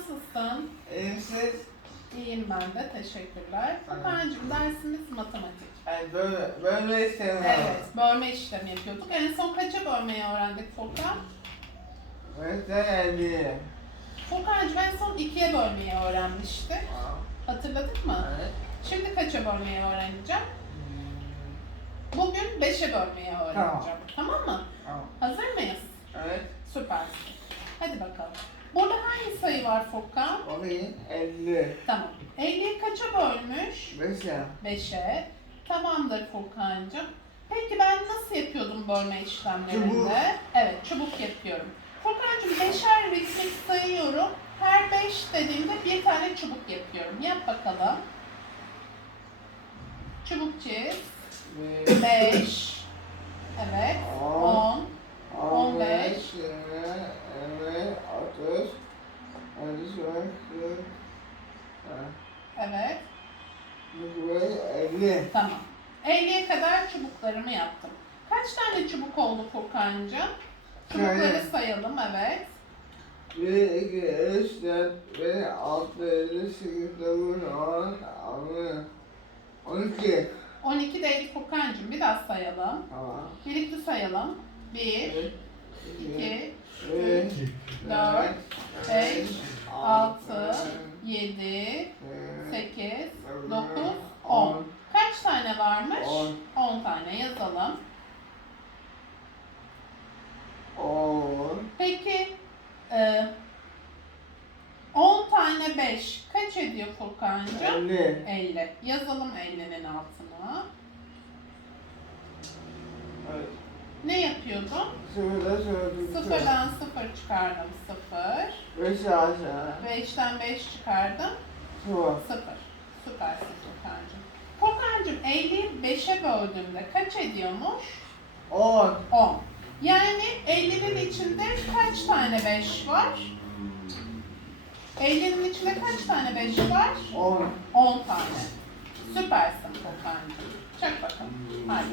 nasılsın? İyi siz? İyiyim ben de, teşekkürler. Furkan'cığım dersimiz matematik. Yani böyle, böyle istiyorum. Evet, bölme işlemi yapıyorduk. En son kaça bölmeyi öğrendik Furkan? Mesela elli. Furkan'cığım en son ikiye bölmeyi öğrenmiştik. Hatırladık mı? Evet. Şimdi kaça bölmeyi öğreneceğim? Bugün beşe bölmeyi öğreneceğim. Tamam mı? Tamam. Hazır mıyız? Evet. Süpersin. Hadi bakalım. Burada hangi sayı var Furkan? O gün elli. Tamam. 50'yi kaça bölmüş? Mesela. 5'e. Tamamdır Furkan'cığım. Peki ben nasıl yapıyordum bölme işlemlerinde? Çubuk. Evet, çubuk yapıyorum. Furkan'cığım beşer ritmik sayıyorum. Her 5 dediğimde bir tane çubuk yapıyorum. Yap bakalım. Çubuk çiz. Bir, 5. Evet. Evet. kırk, elli. Tamam. 50'ye kadar çubuklarımı yaptım. Kaç tane çubuk oldu Furkan'cığım? Çubukları sayalım evet. Bir, iki, üç, dört, beş, altı, yedi, sekiz, dokuz, on, on, on iki. 12 değil Furkan'cığım bir daha sayalım. Tamam. Birlikte sayalım. 1, Bir, 2, üç, dört, beş, 6, 7, 8, 9, 10. Kaç tane varmış? On. 10 tane yazalım. On. Peki e, 10 tane 5 kaç ediyor Furkan'cığım? Elli. 50. Yazalım 50'nin altına. Evet. Ne yapıyordum? Sıfırda sıfır. Sıfırdan 0 çıkardım 0. Beş aşağı. 5'ten 5 çıkardım Sıfır. 0. Süpersin Furkan'cığım. Furkan'cığım 50'yi 5'e böldüğümde kaç ediyormuş? On. 10. Yani 50'nin içinde kaç tane 5 var? 50'nin içinde kaç tane 5 var? On. 10 tane. Süpersin Furkan'cığım. Çak bakalım. Hadi.